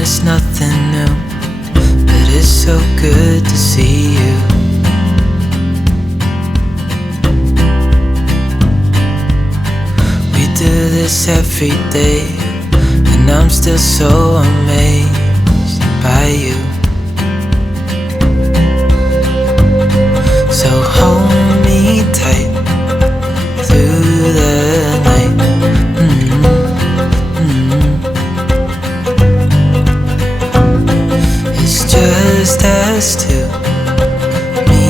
It's nothing new, but it's so good to see you. We do this every day, and I'm still so amazed by you. So hold me tight through the night. Just us two, me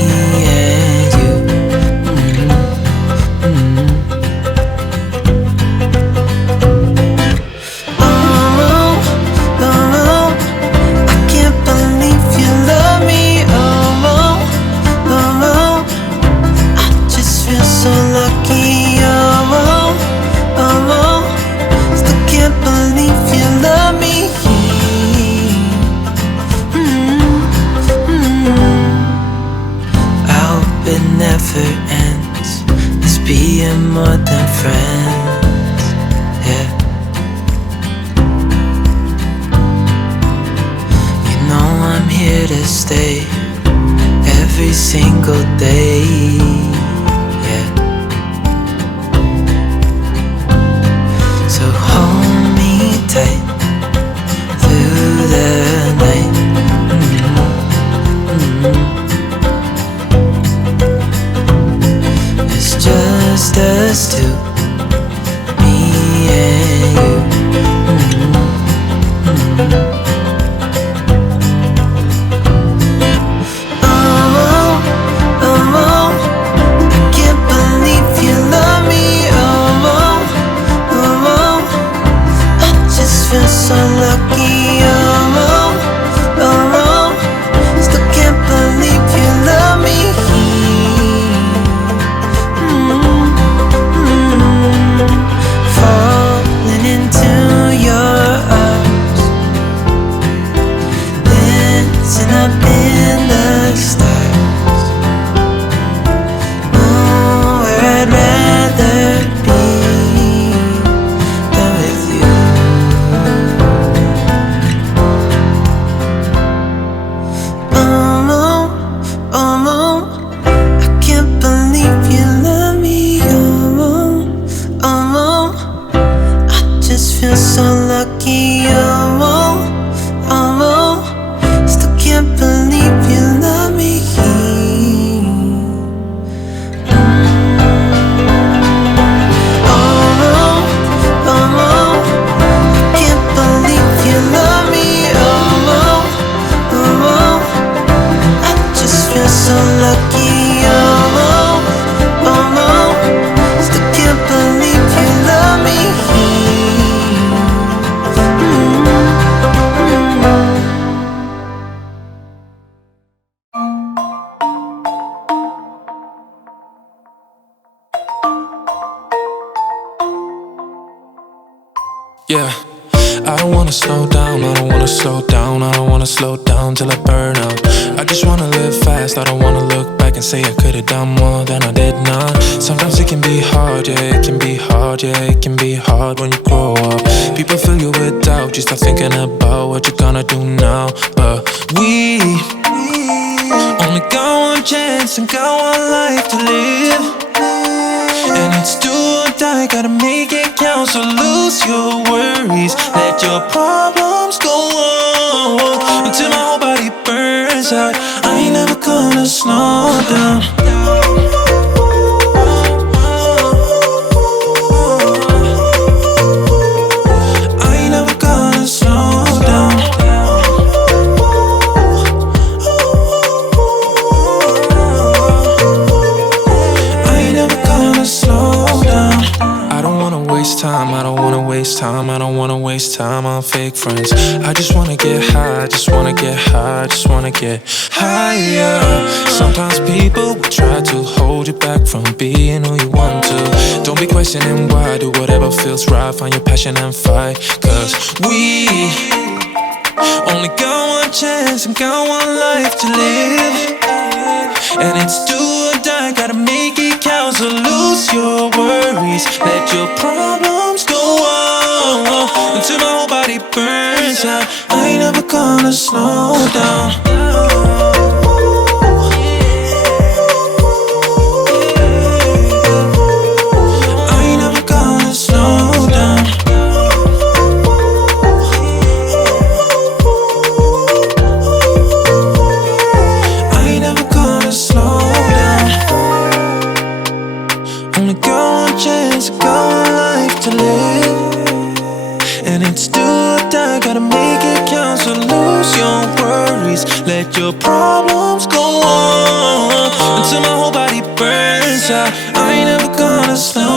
and you. Oh, oh, oh, I can't believe you love me. Oh, oh, oh, I just feel so lucky. Oh, oh, oh, still can't believe you love me. It never ends, this being more than friends, yeah. You know I'm here to stay every single day, yeah. So hold me tight through the night. Just us two, me and you. Oh, oh, oh, I can't believe you love me. Oh, oh, oh, I just feel so lucky. Oh, oh, oh, still can't believe you love me. Falling into your arms, dancing up in the stars. Oh, where I'd rather be than with you. Oh, oh, I can't believe you love me. Oh, oh, I just feel so lucky. Oh, oh, still can't believe you love me. Oh, oh, I can't believe you love me. Oh, oh, I just feel so lucky. Oh, oh, still can't believe you love me. Yeah, I don't wanna slow down, I don't wanna slow down, I don't wanna slow down till I burn out. I just wanna live fast, I don't wanna look back and say I could've done more than I did now. Sometimes it can be hard, yeah, it can be hard, yeah, it can be hard when you grow up. People fill you with doubt, you start thinking about what you're gonna do now. But we only got one chance and got one life to live. And it's do or die, gotta make it count. So lose your worries, let your problems go on until my whole body burns out. I ain't never gonna slow down. I ain't never gonna slow down. get high, just wanna get high, just wanna get higher. Sometimes people will try to hold you back from being who you want to. Don't be questioning why, do whatever feels right, find your passion and fight. Cause we only got one chance and got one life to live. And it's do or die, gotta make it count. So lose your worries, let your problems go on until my whole body burns out. I ain't never gonna slow down. I ain't never gonna slow down. I ain't never gonna slow down. Only got one chance, got one life to live. And it's do or die, gotta make it count. So lose your worries, let your problems go on until my whole body burns out. I ain't never gonna stop.